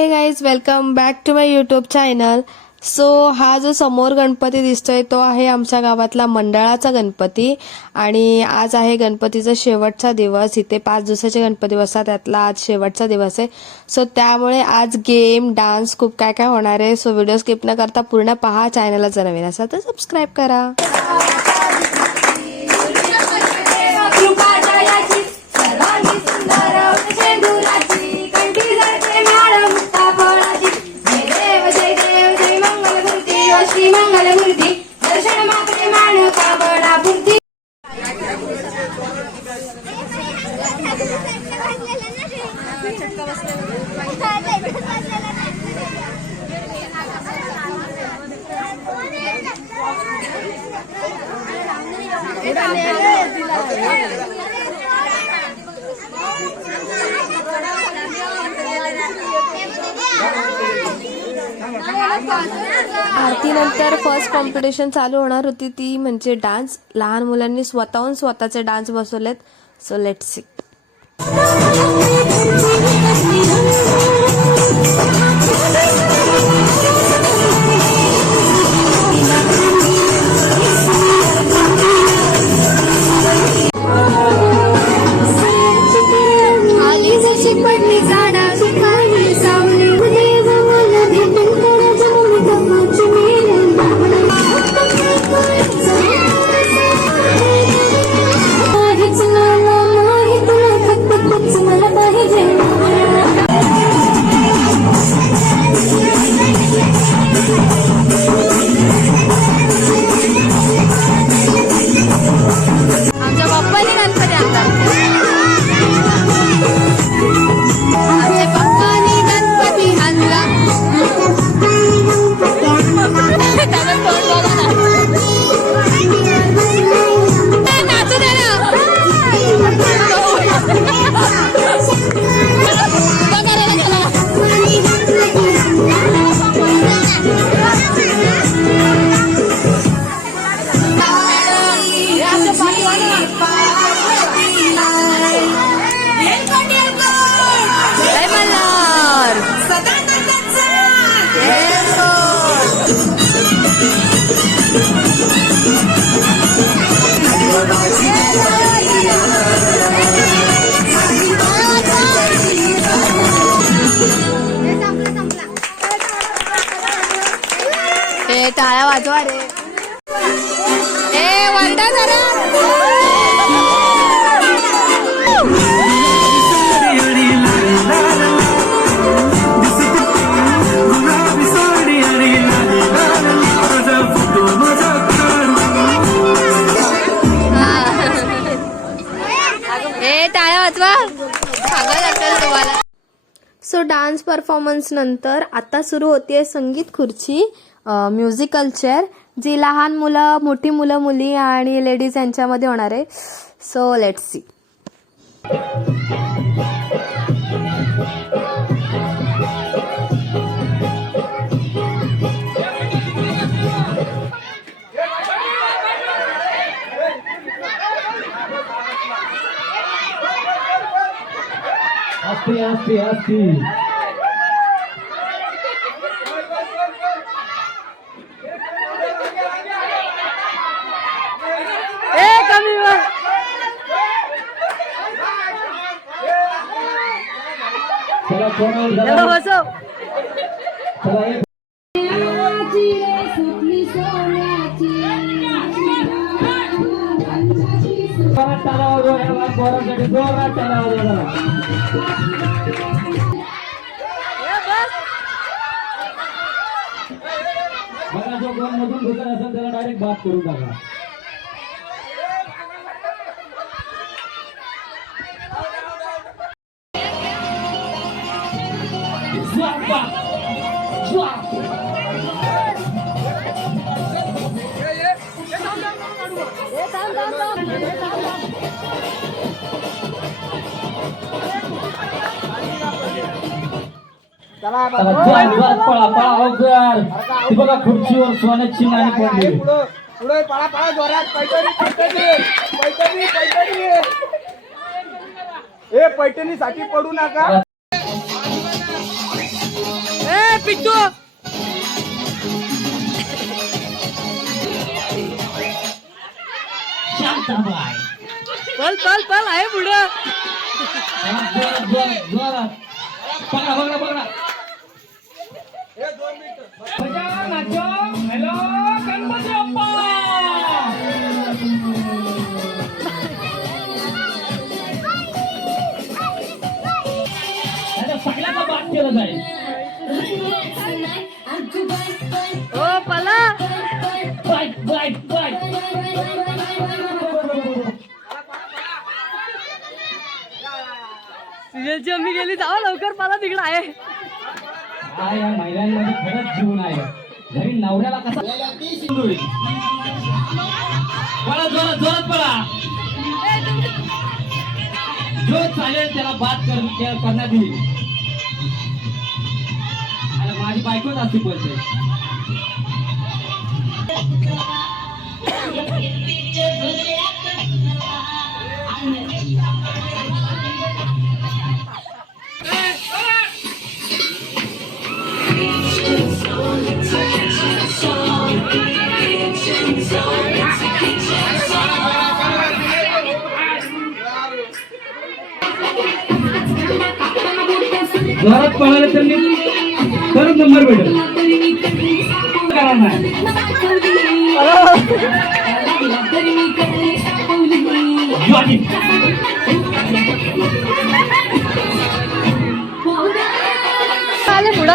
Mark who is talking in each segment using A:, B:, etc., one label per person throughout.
A: Hey guys welcome back to my YouTube channel so हा जो समोर गणपती दिसतोय तो आहे आमच्या गावातला मंडळाचा गणपती. आणि आज आहे गणपतीचा शेवटचा दिवस. इथे पाच दिवसाचे गणपती बसतात त्यातला आज शेवटचा दिवस आहे. सो त्यामुळे आज गेम डान्स खूप काय काय होणार आहे. सो व्हिडिओ स्किप न करता पूर्ण पहा चॅनलला जर नवीन असाल तर सबस्क्राईब करा. आरतीनंतर फर्स्ट कॉम्पिटिशन चालू होणार होती. ती म्हणजे डान्स लहान मुलांनी स्वतःहून स्वतःचे डान्स बसवलेत. सो लेट सी
B: ए
A: वरडा जरा. सो डान्स परफॉर्मन्स नंतर आता सुरू होतीये संगीत खुर्ची. म्युझिकल चेअर जी लहान मुलं मोठी मुलं मुली आणि लेडीज यांच्यामध्ये होणार आहे so let's see
C: Happy, happy, happy. मधून असेल त्याला डायरेक्ट बात करून टाका. जोरात जोरात पळा पळा लवकर ती बघा खुर्चीवर सोन्याची नाणी पडली.
D: पुढं पुढे पळा पळा जोरात. पैठणी पैठणी पैठणी पैठणी. ए पैठणी साठी पडू नका.
B: पिट्टू.
C: शांताबाई.
B: पल पल पल आहे पुढं.
C: जोरात जोरात जोरात. पकडा पकडा पकडा.
B: सिरियलची आम्ही गेली जावा लवकर पला तिकडे आहे.
C: हा या महिलांमध्ये खरंच जीवन आहे. घरी नवऱ्याला कसा? पळा जोरात जोरात पळा. जो चालेल त्याला बात कर त्या- करण्यात येईल. माझी बायकोच असते बोलते जोरात पळाले त्यांनी तरच नंबर भेटेल. नाही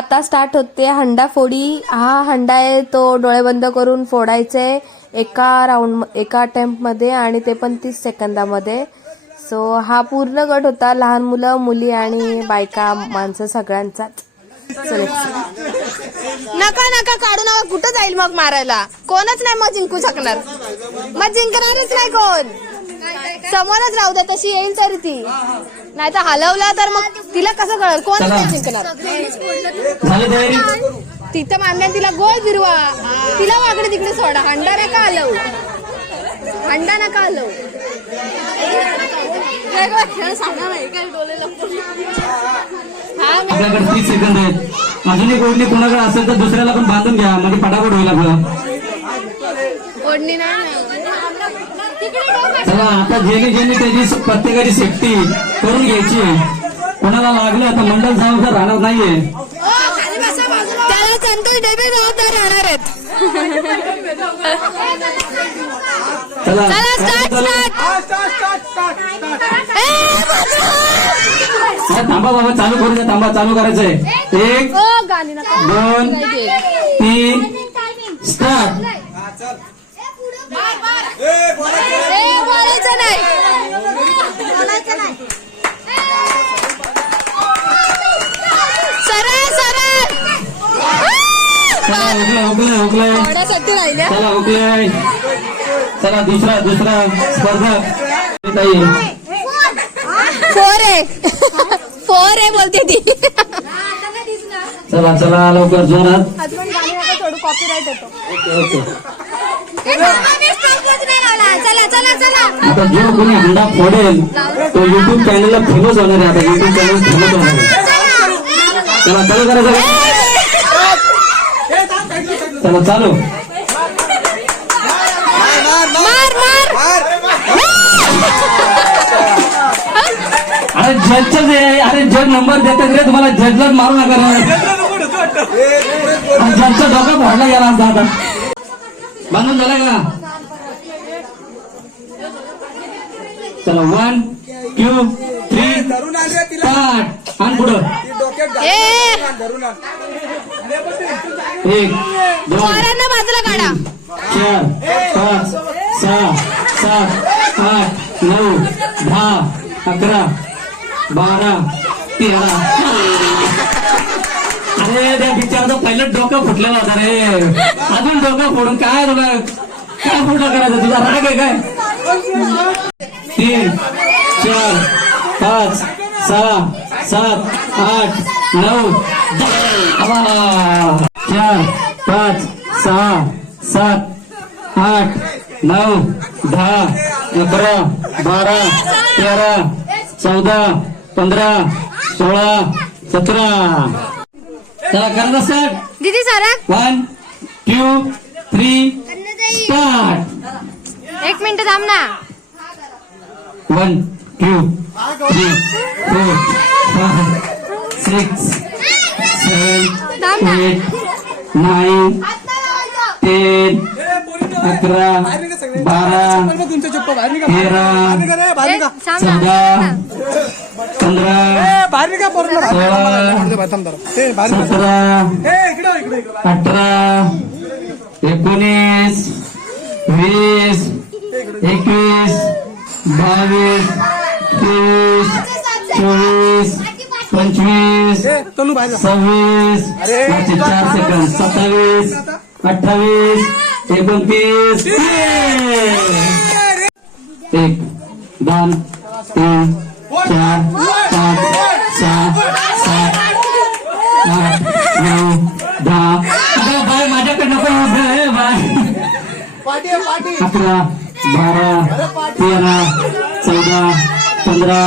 A: आता स्टार्ट होते. हंडा फोडी हा हंडा आहे तो डोळे बंद करून फोडायचे एका राऊंड एका अटेम्प्टमध्ये आणि ते पण तीस सेकंदामध्ये. सो हा पूर्ण गट होता. लहान मुलं मुली आणि बायका माणसं सगळ्यांचाच चल.
E: नका नका काढू नका. कुठं जाईल मग मारायला? कोणच नाही मग जिंकू शकणार. मग जिंकणारच नाही कोण. समोरच राहू दे तशी येईल तरी ती. नाही तर हलवला तर मग तिला कसं कळल? नाही जिंकणार? तिथं मारण्या तिला गोल फिरवा. तिला वाकडे तिकडे सोडा. हंडा नका हलवू. हंडा नका हलवू. खेळ सांगा नाही काय हा
C: आपल्याकडे तीस सेकंद आहेत. अजून एक ओढणी कोणाकडे असेल तर दुसऱ्याला पण बांधून घ्या. म्हणजे फटाफट होईल आपलं.
E: ओढणी नाही
C: चला आता ज्यांनी ज्यांनी त्याची प्रत्येकाची सेफ्टी करून घ्यायची. कोणाला लागलं तर मंडळ जबाबदार राहणार नाहीये.
E: त्याला संतोष डबे जबाबदार राहणार आहेत.
C: चला
E: चला स्टार्ट
C: चालू.
E: स्टार्ट
C: थांबा बाबा चालू करू द्या थांबा चालू करायचंय. एक
E: ओ गाणी नका.
C: दोन तीन स्टार्ट
E: बोलायचं नाही सरळ सरळ
C: चला
E: थोड्यासाठी राहिल्या
C: दुसरा दुसरा स्पर्धक ताई
E: फोर आहे फोर आहे बोलते ती
C: चला चला लवकर जोरात
E: पण गाणी सोडू कॉपीराईट
C: आता जो कोणी हंडा फोडेल तो युट्यूब चॅनलला फेमस होणार आहे. आता युट्यूब चॅनल फेमस होणार आहे. चला चालू. करायचं चला चालू
E: मार मार.
C: अरे जजच आहे अरे जज नंबर देतात रे तुम्हाला जजलाच मारू नका जजचा डोका फोडला गेला असता आता. बांधून झाला का चला वन टू थ्री स्टार्ट आणि पुढं. एक दोन
E: बाजूला काढा.
C: चार पाच सहा सात आठ नऊ दहा अकरा बारा तेरा. त्या बिचारचं पहिलं डोकं फुटलेलं होतं रे. अजून डोकं फोडून काय तुला? काय फुटलं करायचं? तुझा राग आहे काय? तीन चार पाच सहा सात आठ नऊ चार पाच सहा सात आठ नऊ दहा अकरा बारा तेरा चौदा पंधरा सोळा सतरा. चला करा सर
E: दीदी सरक
C: वन टू थ्री स्टार्ट
E: एक मिनिट थांब ना.
C: One two three four five six
E: थांब ना.
C: सेवन एट नाईन टेन अकरा. बारा तेरा. चौदा पंधरा
D: बाहेर बाहेर निघा.
C: सोळा.
D: बाहेर
C: अठरा एकोणीस वीस एकवीस बावीस तेवीस चोवीस पंचवीस. सव्वीस चार सेकंद सत्तावीस अठ्ठावीस एकोणतीस एक दोन तीन चार सत्रह बारह तेरह चौदह पंद्रह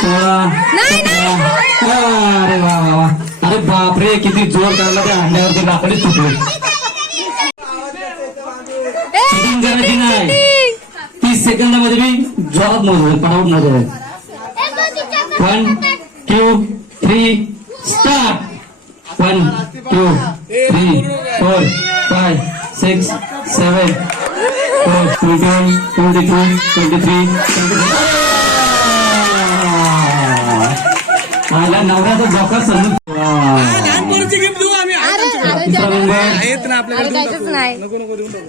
C: सोलह अरे वा वा वा अरे बापरे ज़ोर करायला त्या अंड्यावरती लाकडी one two three start One, two, three, 21, 22, 23, 24. आला नवऱ्याचा जॉकर समजून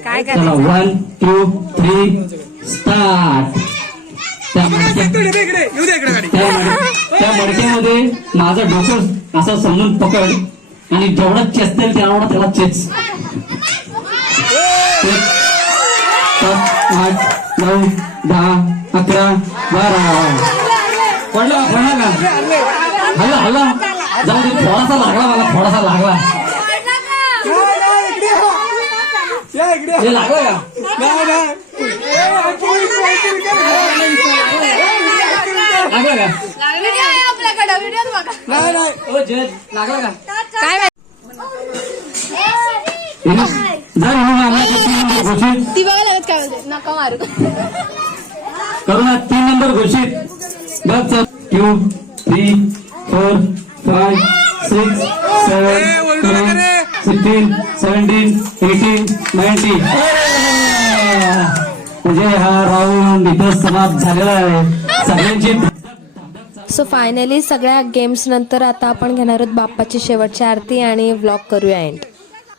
E: काय
C: चला वन टू थ्री स्टार्ट त्या त्या मड- त्या मडक्यामध्ये माझं डोकं असं समजून पकड आणि जेवढा चेचतेल तेवढा त्याला चेच. सात आठ नऊ दहा अकरा बारा पडला पडला का हल्ला हल्ला जाऊ दे थोडासा लागला मला थोडासा लागला
D: नाही, नाही, इकडे या. या इकडे या.
C: हे लागला का. लागला लागला
E: काय?
C: जर म्हणून घोषित.
E: ती बघा लागत काय म्हणते. नका मारू.
C: करुणा तीन नंबर घोषित. बघ two three four five six seven. Sixteen seventeen eighteen nineteen म्हणजे हा राऊंड इथं समाप्त झालेला आहे. सगळ्यांची
A: सो फायनली सगळ्या गेम्स नंतर आता आपण घेणार आहोत बाप्पाची शेवटची आरती आणि व्लॉग करूया एंड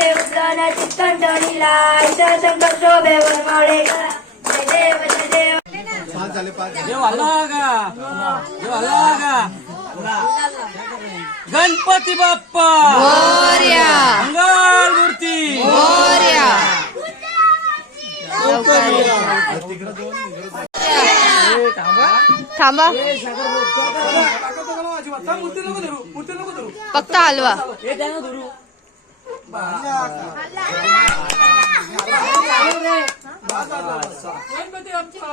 B: देवताना चित्तंडलीला इथं शंकर शोभेवर करा जय देव जय देव.
C: देव आला का? देव आला का? गणपती बाप्पा!
E: मोरया!
C: मंगल मूर्ती
E: मोरया
C: लवकर
E: थांबा
D: मूर्ती नको धरू मूर्ती नको धरू.
E: फक्त हलवा.
D: गणपती बाप्पा.